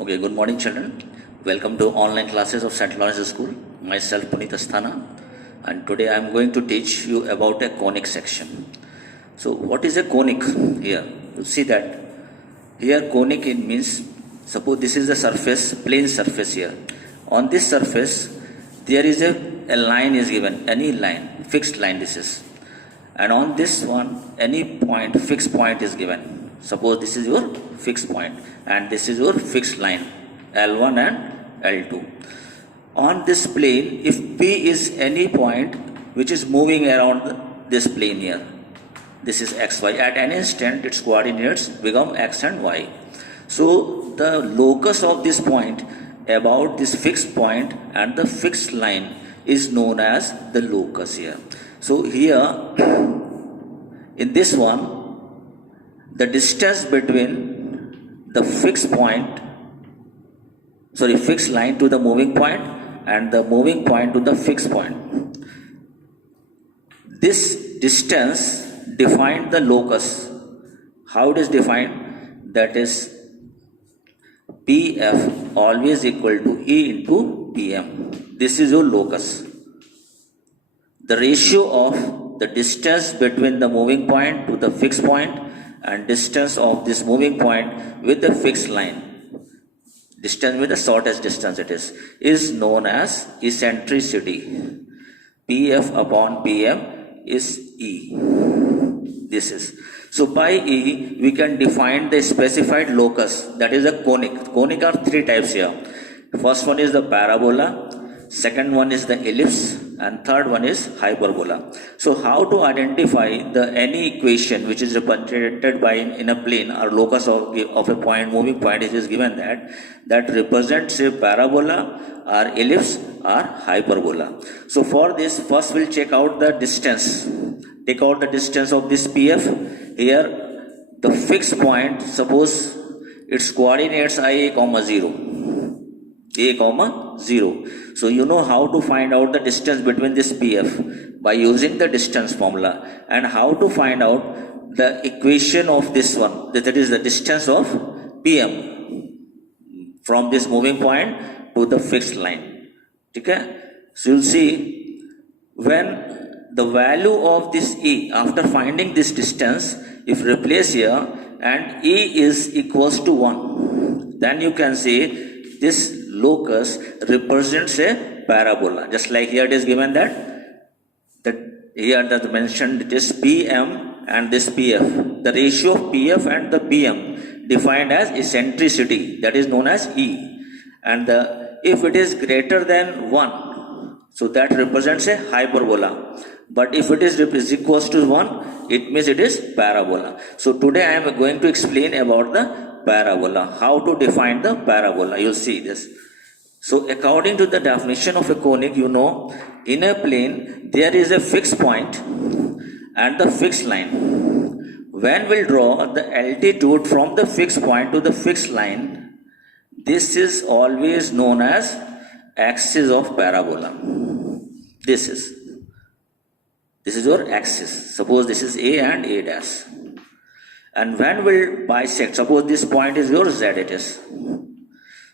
Okay, good morning, children. Welcome to online classes of St. Lawrence School. Myself, Puneet Asthana, and today I am going to teach you about a conic section. So, what is a conic here? You see that here conic it means, suppose this is the surface, plane surface here. On this surface, there is a line is given, any line, fixed line this is. And on this one, any point, fixed point is given. Suppose this is your fixed point and this is your fixed line L1 and L2. On this plane, if P is any point which is moving around this plane here, this is XY. At any instant, its coordinates become X and Y. So the locus of this point about this fixed point and the fixed line is known as the locus here. So here, in this one, the distance between the fixed line to the moving point and the moving point to the fixed point. This distance defined the locus. How it is defined? That is PF always equal to E into PM. This is your locus. The ratio of the distance between the moving point to the fixed point and distance of this moving point with the fixed line, distance with the shortest distance is known as eccentricity. PF upon PM is E. This is. So by E, we can define the specified locus, that is a conic. Conic are three types here. First one is the parabola, second one is the ellipse, and third one is hyperbola. So how to identify any equation which is represented by in a plane or locus of a point, moving point, it is given that represents a parabola or ellipse or hyperbola. So for this, first we'll check out the distance. Take out the distance of this PF. Here the fixed point, suppose its coordinates are a, 0. A, 0. So you know how to find out the distance between this PF by using the distance formula, and how to find out the equation of this one, that is the distance of PM from this moving point to the fixed line. Okay? So you'll see when the value of this E, after finding this distance, if replace here and E is equals to 1, then you can say this locus represents a parabola. Just like here it is given that here that mentioned it is PM and this PF. The ratio of PF and the PM defined as eccentricity, that is known as E. And if it is greater than 1, so that represents a hyperbola. But if it is equals to 1, it means it is parabola. So today I am going to explain about the parabola, how to define the parabola. You'll see this. So according to the definition of a conic, you know, in a plane there is a fixed point and the fixed line. When we'll draw the altitude from the fixed point to the fixed line, this is always known as axis of parabola. This is your axis. Suppose this is A and A dash. And when we'll bisect, suppose this point is your Z it is.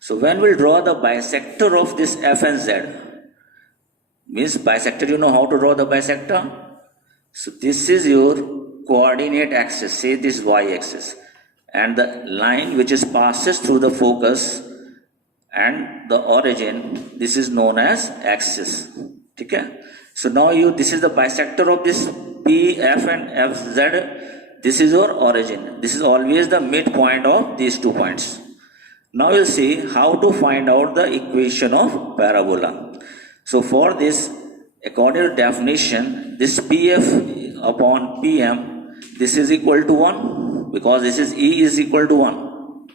So when we'll draw the bisector of this F and Z, means bisector, you know how to draw the bisector? So this is your coordinate axis, say this Y axis, and the line which is passes through the focus and the origin, this is known as axis. Okay? So now this is the bisector of this P, F and FZ. This is your origin. This is always the midpoint of these 2 points. Now you'll see how to find out the equation of parabola. So for this, according to definition, this PF upon PM, this is equal to 1 because this is E is equal to 1.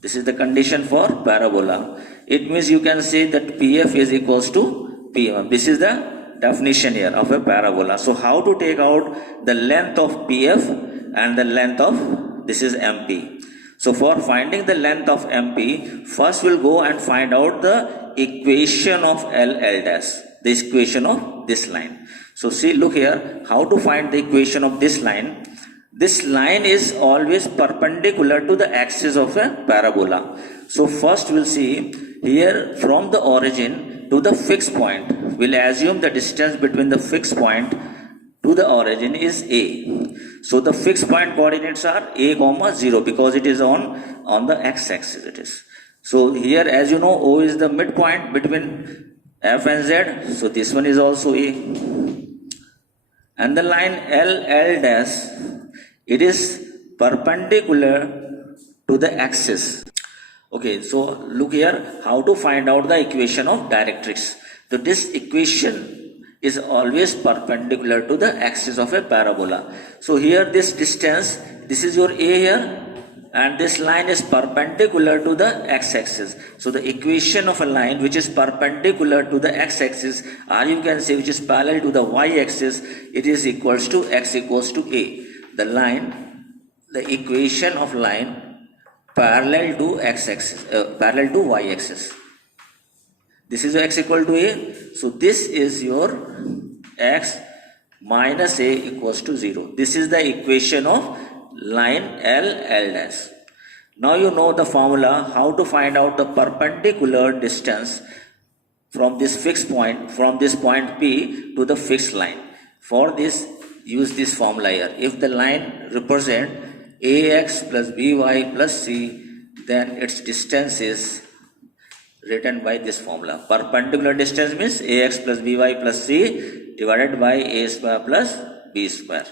This is the condition for parabola. It means you can say that PF is equals to PM. This is the definition here of a parabola. So how to take out the length of PF and the length of this is MP. So for finding the length of MP, first we'll go and find out the equation of L dash, the equation of this line. So see, look here, how to find the equation of this line. This line is always perpendicular to the axis of a parabola. So first we'll see here from the origin to the fixed point. We'll assume the distance between the fixed point to the origin is a. So the fixed point coordinates are a comma 0 because it is on the x-axis it is. So here, as you know, O is the midpoint between F and Z. So this one is also A. And the line L dash, it is perpendicular to the axis. Okay, so look here how to find out the equation of directrix. So this equation is always perpendicular to the axis of a parabola. So here this distance, this is your A here, and this line is perpendicular to the x-axis. So the equation of a line which is perpendicular to the x-axis, or you can say which is parallel to the y-axis, it is equals to x equals to A. The equation of line parallel to x-axis, parallel to y-axis. This is x equal to A. So this is your x minus A equals to 0. This is the equation of line L dash. Now you know the formula how to find out the perpendicular distance from this fixed point, from this point P to the fixed line. For this, use this formula here. If the line represent AX plus BY plus C, then its distance is written by this formula. Perpendicular distance means AX plus BY plus C divided by A square plus B square.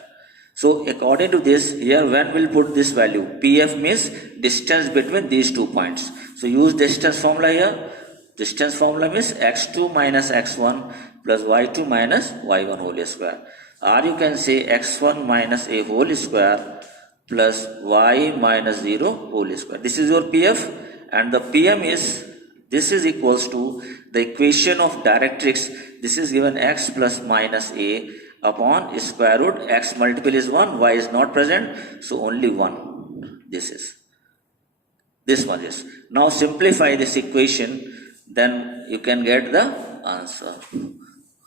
So according to this, here when we'll put this value, PF means distance between these 2 points. So use distance formula here. Distance formula means x2 minus x1 plus y2 minus y1 whole square. Or you can say x1 minus a whole square plus y minus 0 whole square. This is your PF, and the PM is, this is equals to the equation of directrix. This is given x plus minus a upon square root. X multiple is 1, y is not present, so only 1. This one is. Now simplify this equation, then you can get the answer.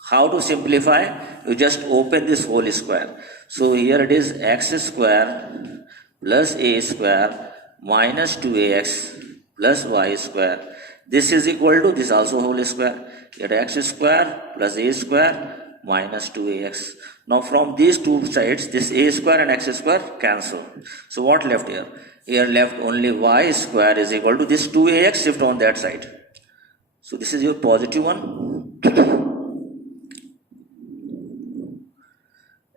How to simplify? You just open this whole square. So here it is x square plus a square minus 2ax plus y square. This is equal to this also whole square. Get x square plus a square minus 2ax. Now from these two sides, this a square and x square cancel. So what left here? Here left only y square is equal to this 2ax shift on that side. So this is your positive one.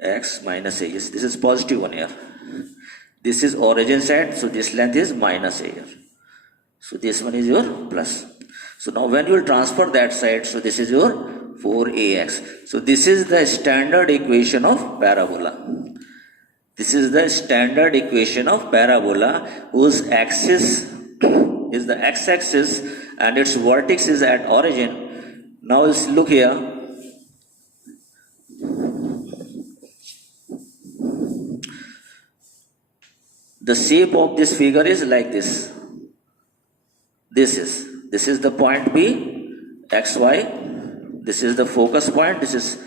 X minus a. Yes, this is positive one here. This is origin side, so this length is minus a here. So this one is your plus. So now when you will transfer that side, so this is your 4ax. So this is the standard equation of parabola. This is the standard equation of parabola whose axis is the x-axis and its vertex is at origin. Now let's look here. The shape of this figure is like this. This is the point P, xy. This is the focus point. This is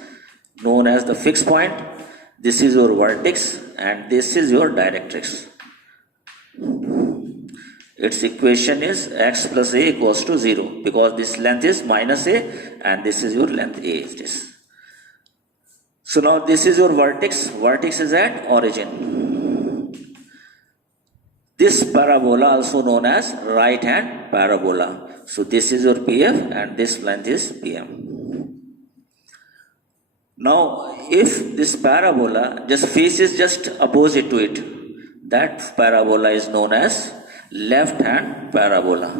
known as the fixed point. This is your vertex and this is your directrix. Its equation is x plus a equals to 0 because this length is minus a and this is your length a. It is. So now this is your vertex. Vertex is at origin. This parabola also known as right hand parabola. So this is your PF and this length is PM. Now if this parabola just faces just opposite to it, that parabola is known as left hand parabola.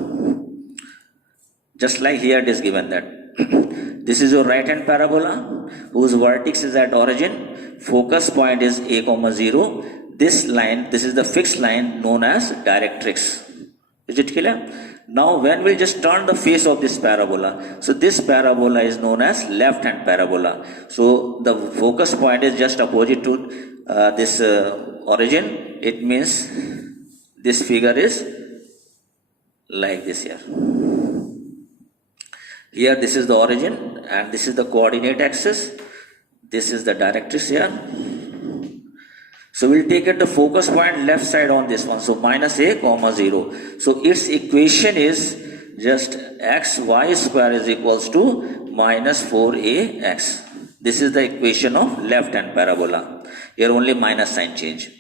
Just like here it is given that. This is your right hand parabola whose vertex is at origin. Focus point is a, 0. This line, this is the fixed line known as directrix. Is it clear? Now when we just turn the face of this parabola, so this parabola is known as left hand parabola. So the focus point is just opposite to this origin. It means this figure is like this here. Here this is the origin and this is the coordinate axis. This is the directrix here. So we'll take it the focus point left side on this one. So minus a comma 0. So its equation is just xy square is equals to minus 4ax. This is the equation of left hand parabola. Here only minus sign change.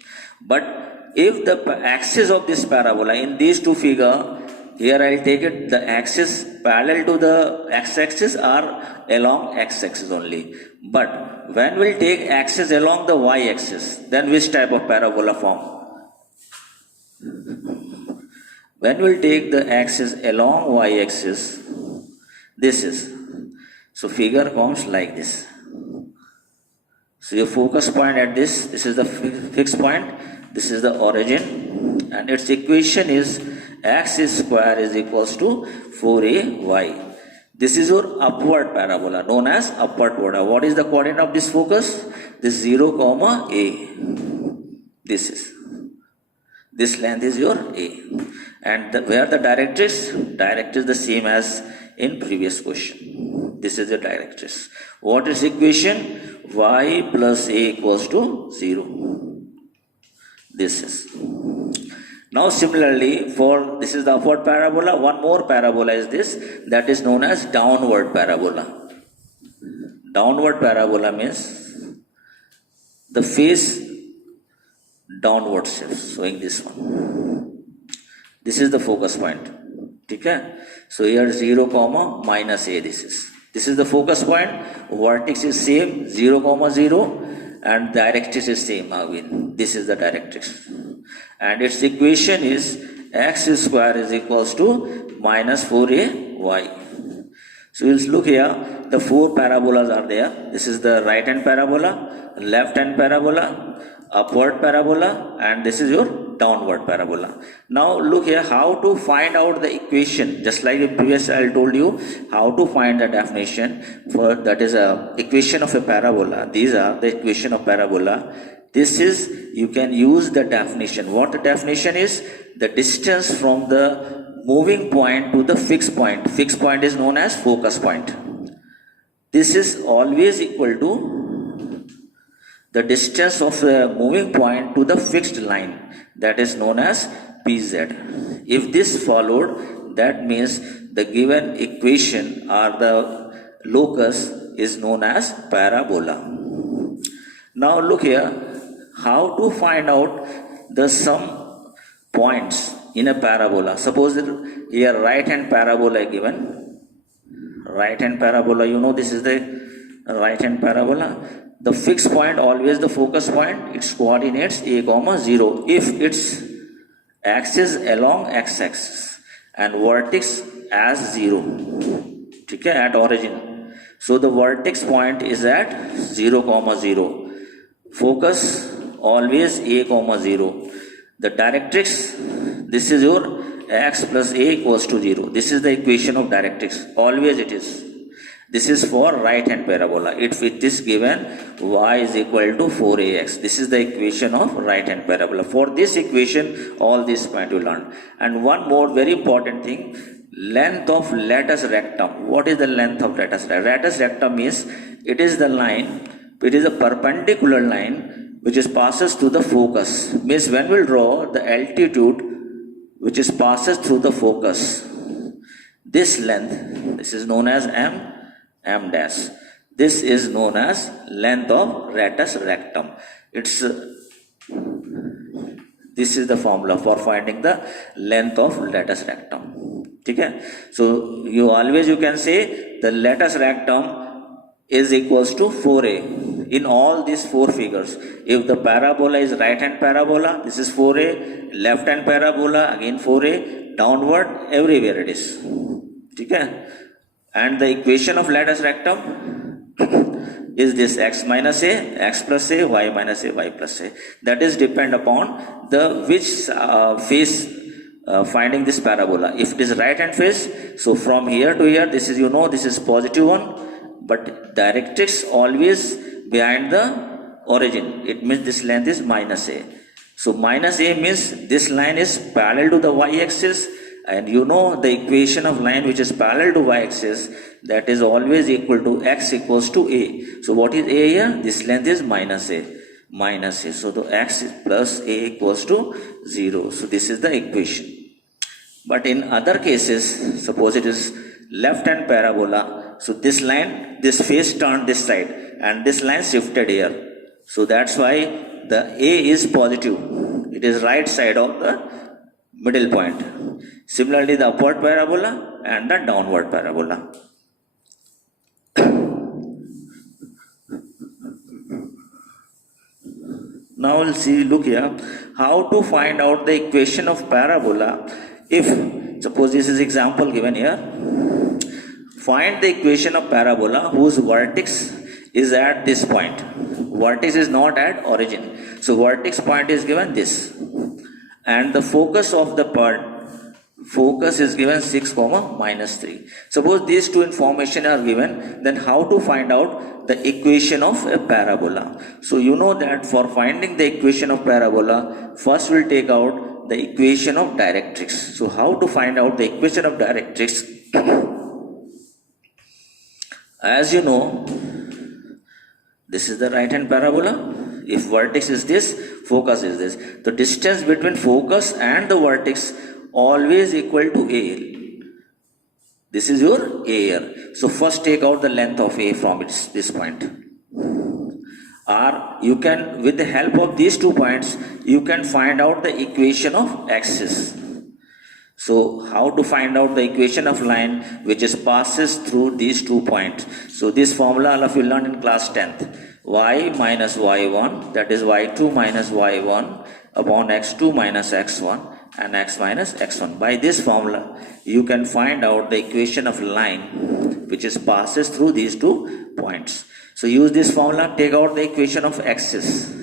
But if the axis of this parabola in these two figure, here I'll take it the axis parallel to the x-axis or along x-axis only. But when we'll take axis along the y-axis, then which type of parabola form? When we'll take the axis along y-axis, this is. So figure comes like this. So your focus point at this is the fixed point, this is the origin, and its equation is x square is equals to 4ay. This is your upward parabola known as upward parabola. What is the coordinate of this focus? This 0, comma a. This is. This length is your a. And where the directrix? Directrix the same as in previous question. This is the directrix. What is equation? Y plus a equals to 0. This is. Now similarly, for this is the upward parabola, one more parabola is this, that is known as downward parabola. Downward parabola means the face downward shifts, showing this one. This is the focus point. Okay? So here 0, comma minus a this is. This is the focus point, vertex is same, 0, comma 0, and directrix is same again. This is the directrix. And its equation is x square is equals to minus 4ay. So we'll look here, the four parabolas are there. This is the right hand parabola, left hand parabola, upward parabola, and this is your downward parabola. Now look here how to find out the equation. Just like the previous I told you how to find the definition for that is a equation of a parabola. These are the equation of parabola. This is, you can use the definition. What the definition is? The distance from the moving point to the fixed point. Fixed point is known as focus point. This is always equal to the distance of the moving point to the fixed line. That is known as PZ. If this followed, that means the given equation or the locus is known as parabola. Now look here, how to find out the some points in a parabola. Suppose that here right hand parabola given. Right hand parabola, you know this is the right hand parabola. The fixed point, always the focus point, its coordinates a, comma 0. If its axis along x-axis and vertex as 0. Okay, at origin. So the vertex point is at 0, comma 0. Focus always a, comma 0. The directrix, this is your x plus a equals to 0. This is the equation of directrix. Always it is. This is for right hand parabola. If it is given y is equal to 4ax. This is the equation of right hand parabola. For this equation, all this point you learn. And one more very important thing, length of lattice rectum. What is the length of lattice rectum? Lattice rectum is, it is the line, it is a perpendicular line which is passes through the focus. Means when we draw the altitude which is passes through the focus, this length, this is known as m dash. This is known as length of lattice rectum. It's this is the formula for finding the length of lattice rectum. Okay? So you can say the lattice rectum is equals to 4a in all these four figures. If the parabola is right hand parabola, this is 4a, left hand parabola again 4a, downward everywhere it is. Okay? And the equation of lattice rectum is this x minus a, x plus a, y minus a, y plus a. That is depend upon the which face finding this parabola. If it is right hand face, so from here to here, this is this is positive one, but directrix always behind the origin. It means this length is minus a. So minus a means this line is parallel to the y-axis. And the equation of line which is parallel to y-axis, that is always equal to x equals to a. So what is a here? This length is minus a. minus a. So the x plus a equals to 0. So this is the equation. But in other cases, suppose it is left hand parabola. So this line, this face turned this side and this line shifted here. So that's why the a is positive. It is right side of the middle point. Similarly, the upward parabola and the downward parabola. Now we'll see, look here, how to find out the equation of parabola if, suppose this is example given here, find the equation of parabola whose vertex is at this point. Vertex is not at origin. So vertex point is given this. And the focus of the part, focus is given 6, minus 3. Suppose these two information are given, then how to find out the equation of a parabola? So you know that for finding the equation of parabola, first we'll take out the equation of directrix. So how to find out the equation of directrix? As you know, this is the right hand parabola. If vertex is this, focus is this. The distance between focus and the vertex always equal to a. This is your a here. So first take out the length of a from this point. Or you can, with the help of these 2 points, you can find out the equation of axis. So how to find out the equation of line which is passes through these 2 points? So this formula all of you learned in class 10th. Y minus y1, that is y2 minus y1 upon x2 minus x1 and x minus x1. By this formula, you can find out the equation of line which is passes through these 2 points. So use this formula, take out the equation of axis.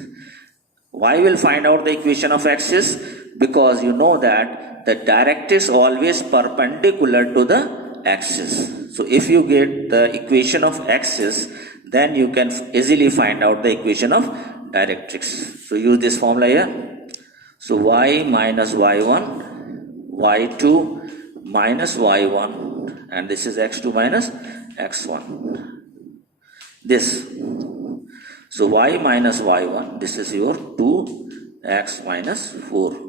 Why will find out the equation of axis? Because you know that the directrix always perpendicular to the axis. So if you get the equation of axis, then you can easily find out the equation of directrix. So use this formula here. So y minus y1, y2 minus y1, and this is x2 minus x1. This. So y minus y1, this is your 2x minus 4.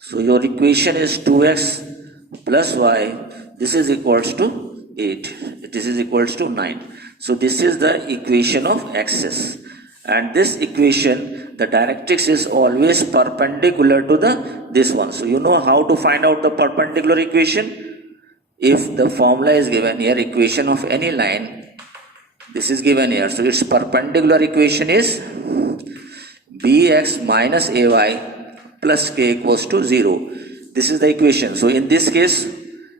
So your equation is 2x plus y, this is equals to 8, this is equals to 9. So this is the equation of axis. And this equation, the directrix is always perpendicular to this one. So you know how to find out the perpendicular equation? If the formula is given here, equation of any line, this is given here. So its perpendicular equation is bx minus ay plus k equals to 0. This is the equation. So in this case,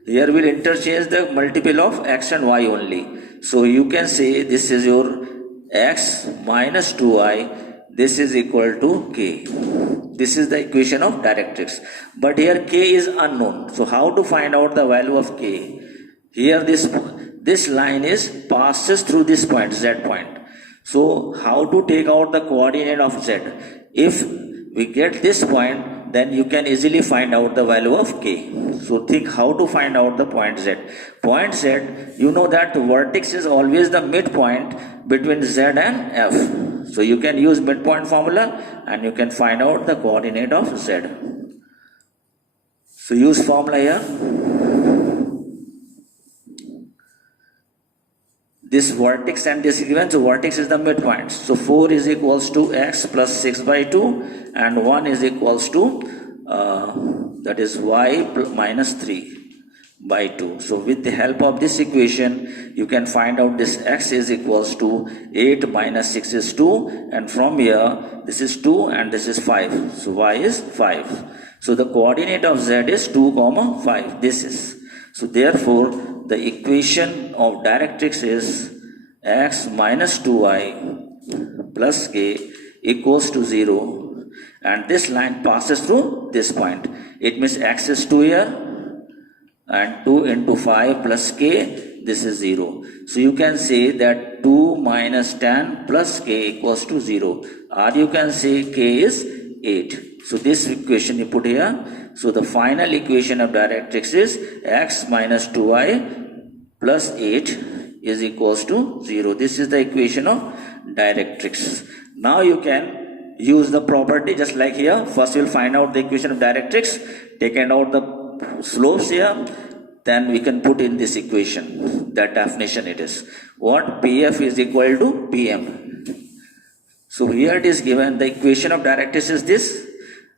here we'll interchange the multiple of x and y only. So you can say this is your x minus 2y, this is equal to k. This is the equation of directrix. But here k is unknown. So how to find out the value of k? Here this line is passes through this point, z point. So how to take out the coordinate of z? If we get this point, then you can easily find out the value of k. So think how to find out the point z. Point z, you know that vertex is always the midpoint between z and f. So you can use midpoint formula and you can find out the coordinate of z. So use formula here. This vertex and this given, so vertex is the midpoint. So 4 is equals to x plus 6 by 2 and 1 is equals to that is y minus 3 by 2. So with the help of this equation, you can find out this x is equals to 8 minus 6 is 2, and from here this is 2 and this is 5. So y is 5. So the coordinate of z is 2, 5. This is. So therefore, the equation of directrix is x minus 2y plus k equals to 0, and this line passes through this point. It means x is 2 here and 2 into 5 plus k, this is 0. So you can say that 2 minus tan plus k equals to 0, or you can say k is 8. So this equation you put here. So the final equation of directrix is x minus 2y plus 8 is equals to 0. This is the equation of directrix. Now you can use the property just like here. First we will find out the equation of directrix, taking out the slopes here. Then we can put in this equation, that definition it is. What? PF is equal to PM. So here it is given, the equation of directrix is this.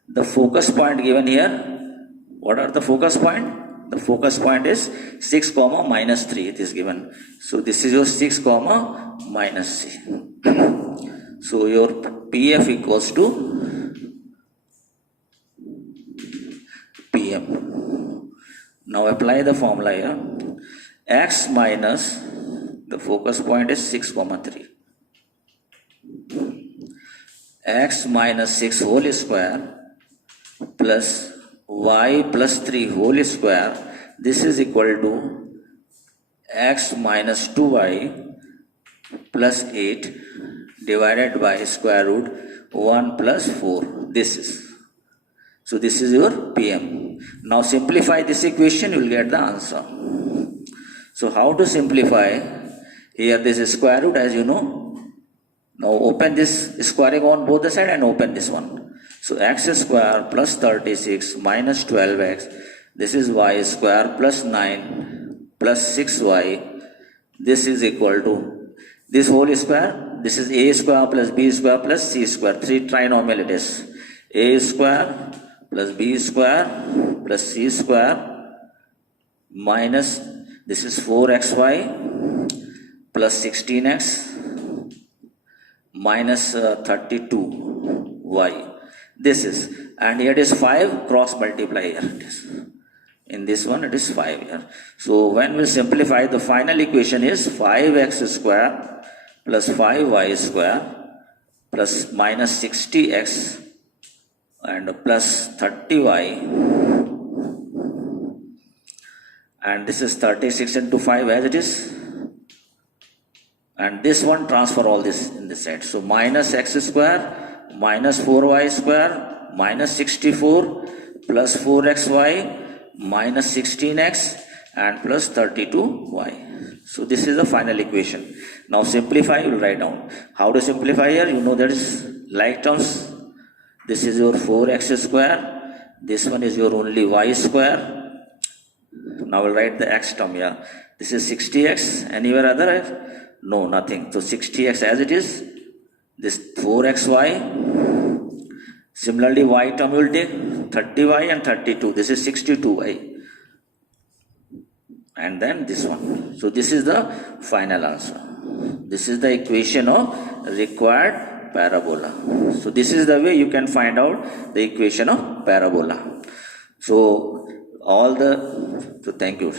The focus point given here. What are the focus point? The focus point is 6 comma minus 3 it is given. So this is your 6 comma minus 3. So your PF equals to PM. Now apply the formula here. X minus, the focus point is 6 comma 3. X minus 6 whole square plus y plus 3 whole square. This is equal to x minus 2y plus 8 divided by square root 1 plus 4. This is. So this is your PM. Now simplify this equation, you will get the answer. So how to simplify? Here this is square root as you know. Now open this squaring on both the side and open this one. So x square plus 36 minus 12x. This is y square plus 9 plus 6y. This is equal to this whole square. This is a square plus b square plus c square. 3 trinomial it is. A square plus b square plus c square minus this is 4xy plus 16x minus 32y. This is, and here it is 5, cross multiply here it is. In this one it is 5 here. So when we simplify, the final equation is 5x square plus 5y square plus minus 60x and plus 30y, and this is 36 into 5 as it is, and this one transfer all this in this side. So minus x square minus 4y square minus 64 plus 4xy minus 16x and plus 32y. So this is the final equation. Now simplify, you will write down. How to simplify here? You know that is like terms. This is your 4x square. This one is your only y square. Now we'll write the x term here. This is 60x. Anywhere other? No, nothing. So 60x as it is. This 4xy. Similarly, y term will take 30y and 32. This is 62y. And then this one. So this is the final answer. This is the equation of required parabola. So this is the way you can find out the equation of parabola. So thank you.